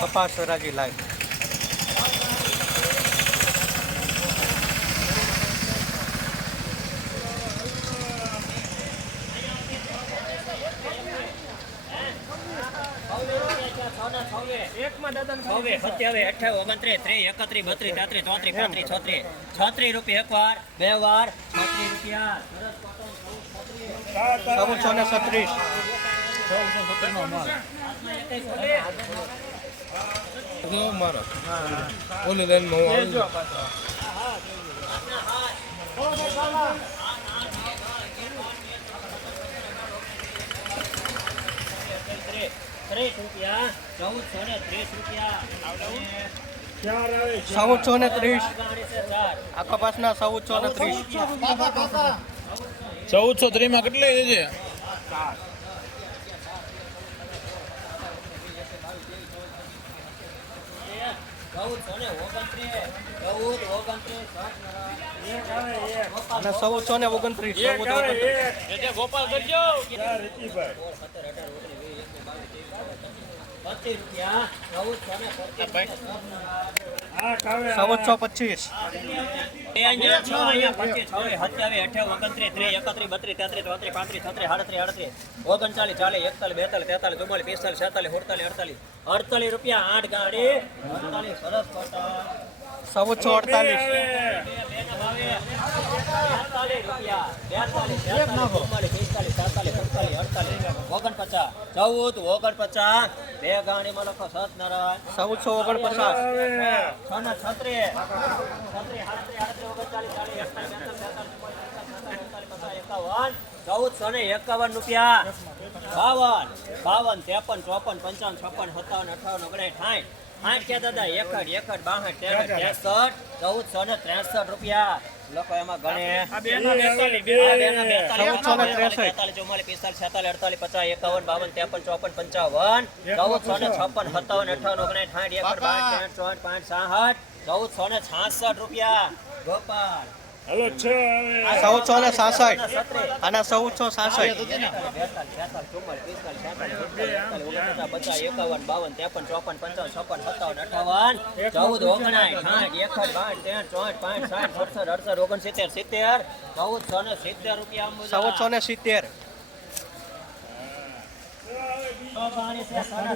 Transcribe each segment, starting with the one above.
કપાસ હરાજી લાઈવ છત્રીસ. રૂપિયા એક વાર બે વાર છત્રીસ રૂપિયા છત્રીસ. ઓલી લાઈનમાં ત્રીસ, ત્રીસ ને ત્રીસ. ત્રીસ આ કપાસના ચૌદસો ને ત્રીસ. ચૌદસો ત્રીસમાં કેટલી છે ચૌદસો ને ઓગણત્રીસ ચૌદ ઓગણત્રીસ અને ચૌદસો ને ઓગણત્રીસ. ગોપાલ કરજો. ચૌદસો પચીસ ઓગણચાલીસ ચાલીસ એકતાલીસ બેતાલીસ તેતાલીસ ચુમ્માલીસ પિસ્તાલીસ છેતાલીસ સુડતાલીસ અડતાલીસ અડતાલીસ રૂપિયા આઠ ગાડી અડતાલીસ ચૌદસો અડતાલીસ ચૌદ ઓગણપચાસ બે ગાડીમાં લખો સતનારાયણ ચૌદસો ઓગણપચાસ. છ ને એકાવન ચૌદસો ને એકાવન રૂપિયા. બાવન બાવન ત્રેપન ચોપન પંચાવન છપ્પન સત્તાવન અઠાવન ઓગણીસ સાઠ. સાઠ ક્યાં દાદા? એકડ એકડ બાસઠ ત્રેસઠ ચૌદ ચૌદસો ને ત્રેસઠ રૂપિયા. લોકો એમાં ગણે. આ બેના બેતાલીસ, આ બેના બેતાલીસ, ચૌદસો ને ત્રેસઠ. તેતાલીસ, ચુમ્માલીસ, પિસ્તાલીસ, છેતાલીસ, અડતાલીસ, પચાસ, એકાવન, બાવન, ત્રેપન, ચોપન, પંચાવન, ચૌદસો ને છપ્પન, સત્તાવન, અઠાવન, ઓગણીસ, સાઠ, એકડ, બાસઠ, ત્રેસઠ, ચોસઠ, પાંચ, સાઠ, ચૌદસો ને છાસઠ રૂપિયા ગોપાલ. ચૌદસો ને સાસઠ સત્રીસ. અને ચૌદસો સાસઠ એકાવન બાવન ત્રેપન ચોપન પંચાવન છપ્પન સત્તાવન અઠાવન ચૌદ ઓગણાઠ સાઠ એકઠ બાઠ ત્રણ ચોઠ પાંચ સાઠ સડસઠ અડસઠ ઓગણસિત્તેર સિત્તેર ચૌદસો ને સિત્તેર રૂપિયા. ચૌદસો ને સિત્તેર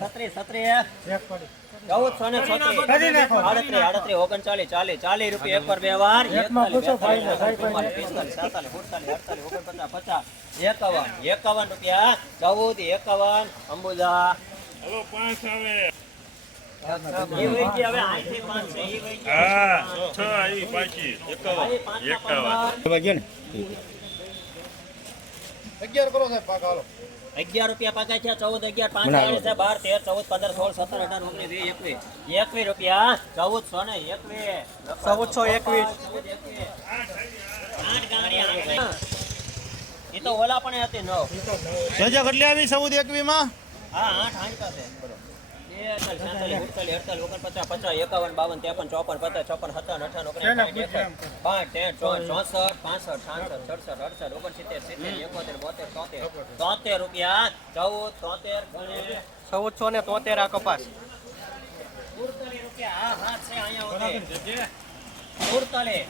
છત્રીસ, છત્રીસ. ચૌદસો ને આડત્રીસ, આડત્રીસ, ઓગણચાલીસ, ચાલીસ, ચાલીસ રૂપિયા એક પર બે વાર. એકતાલીસ, બેતાલીસ, ચુમ્માલીસ, પિસ્તાલીસ, છેતાલીસ, સુડતાલીસ, અડતાલીસ, ઓગણપચાસ, પચાસ, એકાવન એકાવન રૂપિયા. ચૌદ એકાવન અંબુજા. પાંચ વહી ગઈ. અહીં પાંચના પંદર. અગિયાર રૂપિયા પાકા છે ચૌદ અગિયાર પાંચ ચાલીસ છે બાર તેર ચૌદ પંદર સોળ સત્તર અઢાર ઓગણીસ વીસ એકવીસ. એકવીસ રૂપિયા ચૌદસો ને એકવીસ. ચૌદસો એકવીસ. આઠ ગાડી આઠ. ઈ તો ઓલા પણ હતી નવ. સજા કેટલી આવી? ચૌદ એકવી માં? હા આઠ આઠ પાસે તોતેર. રૂપિયા ચૌદ તોતેર ગણે. ચૌદસો ને તોતેર આ કપાસ રૂપિયા સુડતાલીસ,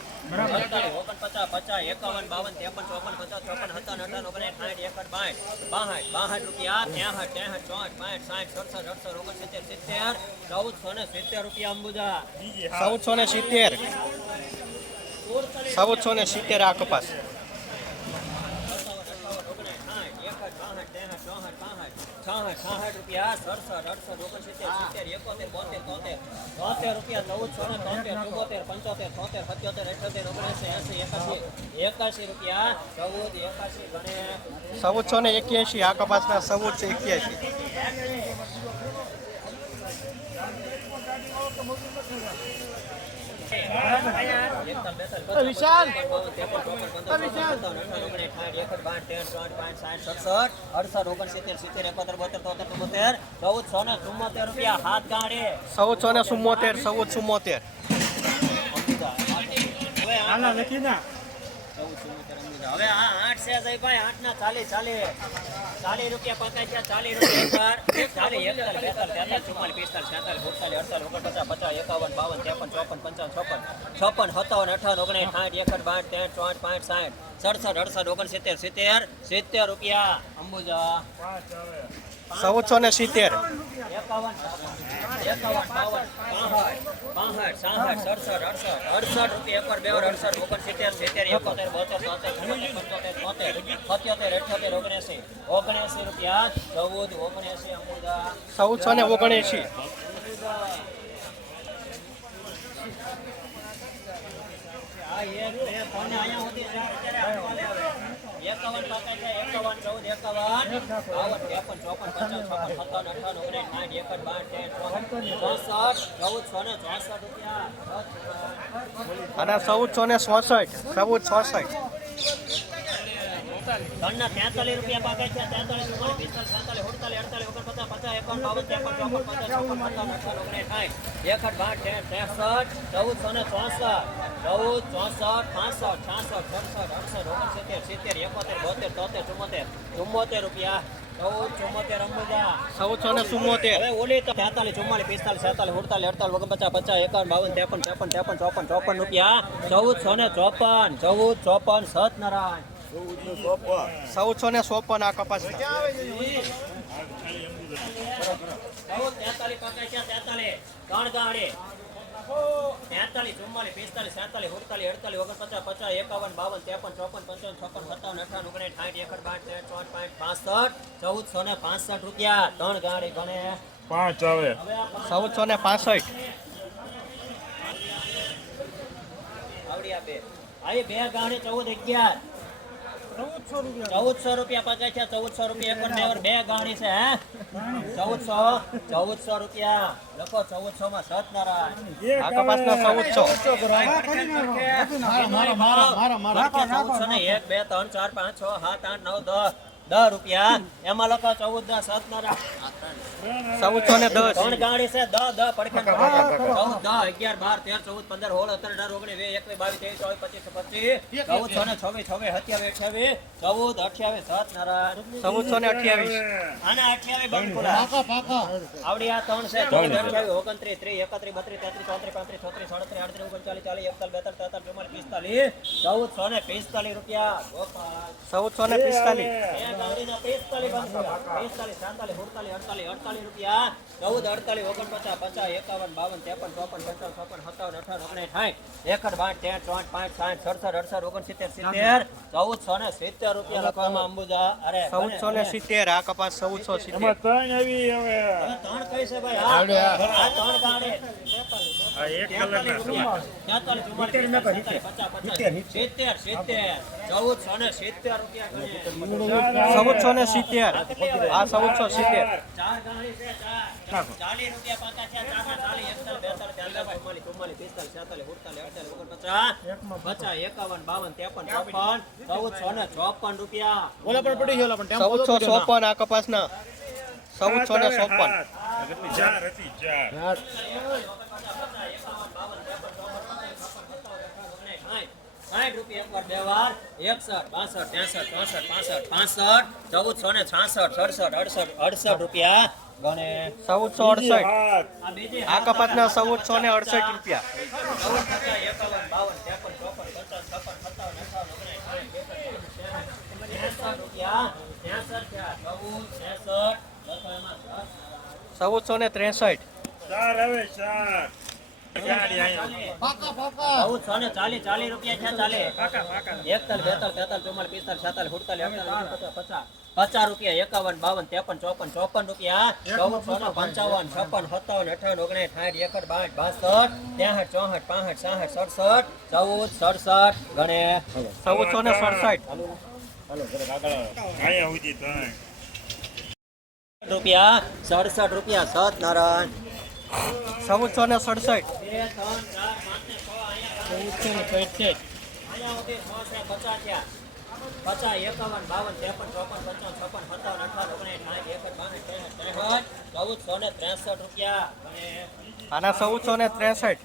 અડતાલીસ, ઓગણપચાસ, પચાસ, એકાવન, બાવન, ત્રેપન, ચોપન, પચાસ, ચોપન, સત્તાવન, અઠાવન, ઓગણીસ, સાઠ, એકસઠ, બાસઠ, બાસઠ, બાસઠ રૂપિયા, ત્રેસઠ, ત્રેસઠ, ચોસઠ, પાંઠ સાઠ, સડસઠ, અડસઠ, ઓગણસિત્તેર, સિત્તેર, ચૌદસો ને સિત્તેર રૂપિયા અંબુજા. ચૌદસો ને સિત્તેર. ચૌદસો ને સિત્તેર આ કપાસ. રૂપિયા સડસઠ અડસઠ ઓગણસિત્તેર સિત્તેર એકોતેર બોતેર તોતેર. તોતેર રૂપિયા ચૌદસો ને તોતેર ચુમ્મોતેર પંચોતેર છોતેર સત્યોતેર અઠ્યોતેર ઓગણસી એસી એકાસી એકાસી રૂપિયા ચૌદ એકાસી ગણે ચૌદસો ને એક્યાસી આ કપાસના ચૌદસો એક્યાસી. વિશાલ અડસઠ રૂપિયા હાથ ગાડી ચૌદસો ને ચુમ્મોતેર ચૌદ ચુમ્મોતેર લખી ના. હવે આ આઠ છે ભાઈ આઠ ના ચાલી ચાલી રૂપિયા પકાય છે, ચાલીસ રૂપિયા એક વાર. ચાલીસ એકતાલીસ બેતાલીસ, તેતાલીસ, ચુમ્માલીસ, પિસ્તાલીસ, છેતાલીસ અડતાલીસ, ઓગણપચાસ, પચાસ, એકાવન, બાવન, ત્રેપન, ચોપન, પંચાવન, છપ્પન છપ્પન, સત્તાવન, અઠાવન, ઓગણીસ, સાઠ, એકસઠ બાઠ ત્રેઠ ચોઠ પાંઠ સાઠ, સડસઠ, અડસઠ, ઓગણસિત્તેર, સિત્તેર સિત્તેર રૂપિયા. અંબુજા. ચૌદસો ને સિત્તેર. એકાવન ને બાવન પાંસઠ પાંસઠ સાસઠ સડસઠ અડસઠ અડસઠ રૂપિયા એકવાર બે વાર અડસઠ ઓગણસિત્તેર સિત્તેર એકોતેર બોતેર તોતેર ચુમ્મોતેર પંચોતેર તોતેર સત્યોતેર અઠ્યોતેર ઓગણએંસી ઓગણએંસી રૂપિયા ચૌદ ઓગણએંસી અંબુજા ચૌદસો ને ઓગણએંશી આ એક બે ત્રણ અહીંયા સુધી છે અત્યારે આપવા આવે. એકાવન પાકા છે એકાવન બાવન, ત્રેપન, ચોપન પચાસ છપ્પન, સત્તાવન અઠાવન ઓગણીસ સાઠ તેર, ચોસઠ ચૌદસો ને ચોસઠ અને ચૌદસો ને ચોસઠ, ચૌદ ચોસઠ તેતાલીસ રૂપિયા પાકે છે તેતાલીસ ચુમ્માલીસ પિસ્તાલીસ સાતાલીસ અડતાલીસ ઓગણપચાસ પચાસ એકાવન બાવન ત્રેપન ચોપન પચાસ છપ્પન સત્તાવન અઠાવન ઓગણીસ સાઠ. એકસઠ બાર તેર ત્રેસઠ ચૌદસો ને ચોસઠ. ચૌદ ચોસઠ પાસઠ છાસઠ સડસઠ અડસઠ ઓગણસિત્તેર સિત્તેર એકોતેર બોતેર તોતેર ચુમ્મોતેર ચુમ્મોતેર રૂપિયા. ચૌદસો ને ચુમ્મોતેર હવે ઓલી તો તેતાલીસ ચુમ્માલીસ પિસ્તાલીસ છેતાલીસ સુડતાલીસ અડતાલીસ ઓગણપચાસ પચાસ એકાવન બાવન ત્રેપન ત્રેપન ત્રેપન ચોપન ચોપન રૂપિયા. ચૌદસો ને ચોપન. ચૌદ ચોપન સતનારાયણ ચૌદસો ને ચોપન આ કપાસ ચૌદ તેતાલીસ ચુમ્માલીસ પિસ્તાલીસ સેતાલીસ સુડતાલીસ અડતાલીસ ઓગણપચાસ પચાસ એકાવન બાવન ત્રેપન ચોપન પંચાવન છપ્પન સત્તાવન અઠાવન ઓગણીસ સાઠ એકર બાર તેર ચોટ પાંચ પાસઠ ચૌદસો ને પાસઠ રૂપિયા. ત્રણ ગાડી ગણે. પાંચ આવે. ચૌદસો ને પાસઠ. આવડી આપે આ બે ગાડી ચૌદ અગિયાર. ચૌદસો રૂપિયા. પગે છે ચૌદસો રૂપિયા એકર બે ગાડી છે હે? ચૌદસો ચૌદસો રૂપિયા. લખો ચૌદસો માં સતનારાયણ આ કપાસના ચૌદસો. ચૌદસો ને એક બે ત્રણ ચાર પાંચ છ સાત આઠ નવ દસ. દસ રૂપિયા. એમાં લખો ચૌદ દસ સતનારાયણ ચૌદસો ને દસ. ત્રણ ગાડી છે દસ દસ પડખે ચૌદ દસ અગિયાર બાર તેર ચૌદ પંદર સોળ સત્તર અઢાર ઓગણીસ વીસ એકવીસ બાવીસ ત્રેવીસ ચોવીસ પચીસ પચીસ. ચૌદ સો ને છવ્વીસ છવ્વીસ સત્યાવીસ અઠ્યાવીસ ચૌદ અઠ્યાવીસ સત નારાયણ. ચૌદસો ને અઠ્યાવીસ. અને અઠ્યાવીસ બંધ આવડી આ ત્રણ છે. ચૌદ અઠ્યાવીસ ઓગણત્રીસ ત્રીસ એકત્રીસ બત્રીસ તેત્રીસ ચોત્રીસ પાંત્રીસ છત્રીસ સાડત્રીસ આડત્રીસ ઓગણચાલીસ ચાલીસ એકતાલીસ બેતાલીસ તેતાલીસ ચુમ્માલીસ પિસ્તાલીસ ચૌદ છ ને પિસ્તાલીસ રૂપિયા. ચૌદસો ને પિસ્તાલીસ. રૂપિયા. ચૌદ અડતાલીસ ઓગણપચાસ પચાસ એકાવન બાવન ત્રેપન ચોપન પંચાવન ચોપન સત્તાવન અઠાવન ઓગણીસ સાઠ એકડ બાઠ ચોઠ પાંચ સાઠ સડસઠ અડસઠ ઓગણસિત્તેર સિત્તેર. ચૌદસો ને સિત્તેર રૂપિયા લખવામાં અંબુજા. અરે ચૌદસો ને સિત્તેર આ કપાસ ચૌદસો સિત્તેર. ત્રણ આવી હવે. હવે ત્રણ કઈ છે ભાઈ. ત્રણ ગાડી ચૌદસો ને સિત્તેર. ને આ ચૌદસો સિત્તેર. ના ચૌદસો ને ચોપન રૂપિયા. ઓલા પણ પડી ગયો પણ ચૌદસો ચોપન આ કપાસના. ચૌદસો ને ચોપન. ચાર હતી ચાર સાઠ રૂપિયા એકવાર બે વાર એકસઠ બાસઠ ત્રેસઠ ચોસઠ પાસઠ પાસઠ ચૌદસો ને છાસઠ સડસઠ અડસઠ અડસઠ રૂપિયા ગણે ચૌદસો અડસઠ આ કપાતના ચૌદસો ને અડસઠ રૂપિયા એકાવન બાવન ત્રેપન ચોપન પચાસ છપ્પન સત્તાવન અઠાવન ઓગણીસ રૂપિયા ત્રેસઠ ચૌદ ત્રેસઠ લખો એમાં દસ. ચૌદસો ને ત્રેસઠ ચાર આવે ચાર ચાલીસ ચાલીસ રૂપિયા છે સુડતાલીસ અડતાલીસ પચાસ. પચાસ રૂપિયા એકાવન બાવન ત્રેપન ચોપન ચોપન રૂપિયા. ચૌદસો ને પંચાવન છપ્પન સત્તાવન અઠાવન ઓગણીસ સાઠ એકડ બાઠ બાસઠ ત્રેસઠ ચોસઠ પાસઠ સાઠ સડસઠ ચૌદ સડસઠ ગણે. ચૌદસો ને સડસઠ. રૂપિયા સડસઠ રૂપિયા સત નારાયણ. ચૌદસો ને સડસઠ? પચાસ એકાવન બાવન ત્રેપન ચોપન પચાસ છપ્પન સત્તાવન અઠાવન ઓગણીસ સાઠ એકસઠ બાસઠ ત્રેસઠ ત્રેસઠ ને ત્રેસઠ રૂપિયા અને ચૌદસો ને ત્રેસઠ.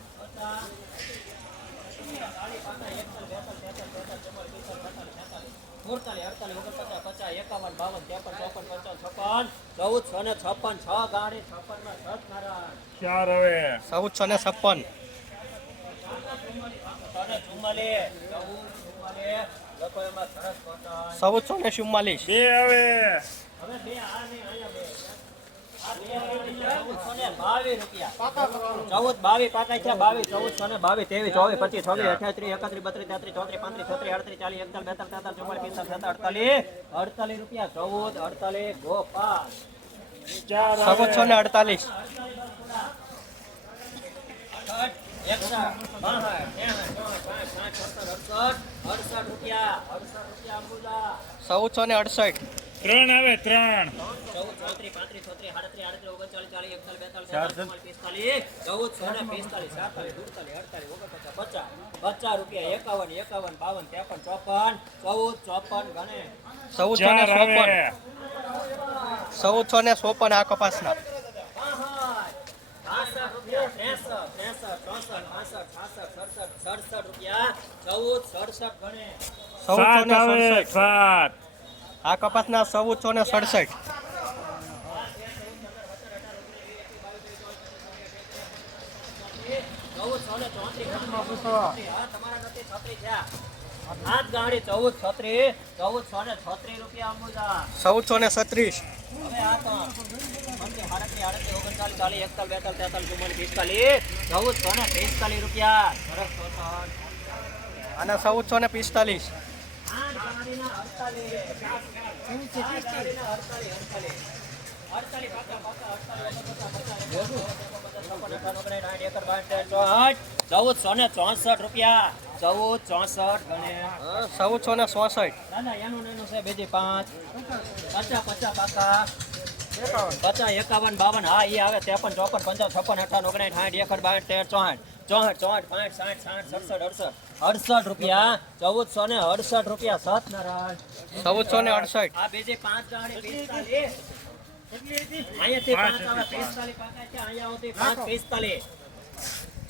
સુડતાલીસ અડતાલીસ ઓગણપચાસ પચાસ એકાવન બાવન ત્રેપન ચોપન પંચાવન છપ્પન છ ને છપ્પન છ ગાડી છપ્પનમાં ચાર હવે. ચૌદસો ને છપ્પન. ચૌદ ચૌદસો ને ચુમ્માલીસ. બે હવે. હવે બે આ નહીં, અહીંયા બે. ચૌદ બાવીસ પાકા છે બાવીસ ચૌદસો ને ચોવીસ પચીસ છવ્વીસ અઠ્યાત્રીસ એકત્રીસ બત્રીસ તેત્રીસ ચોત્રીસ પાંત્રીસ છત્રીસ ચાલીસ એકતાલીસ બેતાલીસ તેતાલીસ ચુમ્માલીસ પિસ્તાલીસ સત્તાવીસ અડતાલીસ અડતાલીસ રૂપિયા ચૌદ અડતાલીસ ગોપાલ ચૌદસો ને અડતાલીસ ચૌદસો ને અડસઠ ત્રણ આવે ત્રણ. ચૌદસો ને સોપન આ કપાસ ના સાત આવે સાત. આ કપાસના ચૌદસો ને સડસઠ. ચૌદસો ને છત્રીસ. અને ચૌદસો ને પિસ્તાલીસ. ચોસઠ ચૌદસો ને ચોસઠ રૂપિયા ચૌદ ચોસઠ ગણે ચૌદસો ને ચોસઠ ના ના એનું એનું છે બીજી પાંચ પચાસ પચાસ પાકા પચાસ એકાવન બાવન હા એ આવે ત્રેપન ચોપન પંચાવન છપ્પન અઠાવન ઓગણસાઠ સાઠ એકડ બાર તેર ચોસઠ ચોસઠ ચોસઠ પાંચ સાઠ સાઠ સડસઠ અડસઠ. અડસઠ રૂપિયા ચૌદસો ને અડસઠ રૂપિયા. સતનારાયણ ચૌદસો ને અડસઠ. આ પાંચ પિસ્તાલીસ.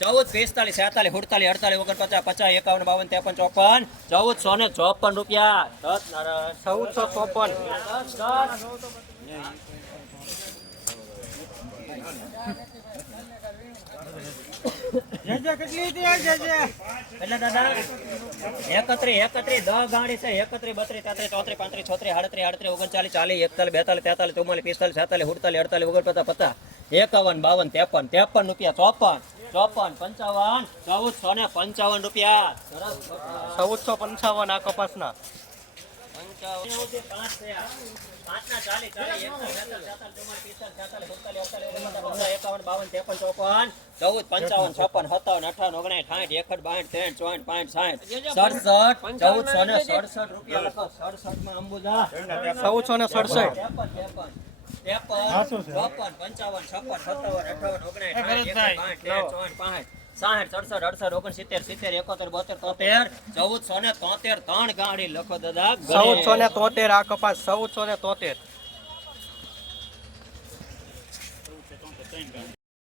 ચૌદ પિસ્તાલીસ છેતાલીસ સુડતાલીસ અડતાલીસ ઓગણપચાસ પચાસ એકાવન બાવન ત્રેપન ચોપન. ચૌદસો ને ચોપન રૂપિયા. સતનારાયણ ચૌદસો ચોપન. દસ દસ એટલે દાદા એકત્રી એકત્રી દસ ગાડી છે એકત્રી બત્રીસ તેત્રીસ ચોત્રીસ પાંત્રીસ છોત્રીસ આડત્રીસ એકાવન બાવન ત્રેપન ત્રેપન રૂપિયા ચોપન ચોપન પંચાવન ચૌદસો ને પંચાવન રૂપિયા ચૌદસો પંચાવન આ કપાસના ચૌદ પંચાવન છપ્પન સત્તાવન અઠાવન ઓગણીસ સાઠ એકસઠ બાઠ ત્રણ ચોઠ પાંચ સાઠ સડસઠ ચૌદસો ને સડસઠ રૂપિયા લખો સડસઠમાં અંબુજા ચૌદસો ને સડસઠ ત્રેપન ચોપન પંચાવન છપ્પન સત્તાવન અઠાવન ઓગણીસ સાઠ એકસઠ બાઠ તેર ચોઠ પાંચ સાઠ સડસઠ, અડસઠ ઓગણ સિત્તેર, એકોતેર, બોતેર, તોતેર, ચૌદસો ને તોતેર ત્રણ ગાડી લખો દાદા. ચૌદ ચૌદસો ને તોતેર, આ કપાસ ચૌદસો ને તોતેર.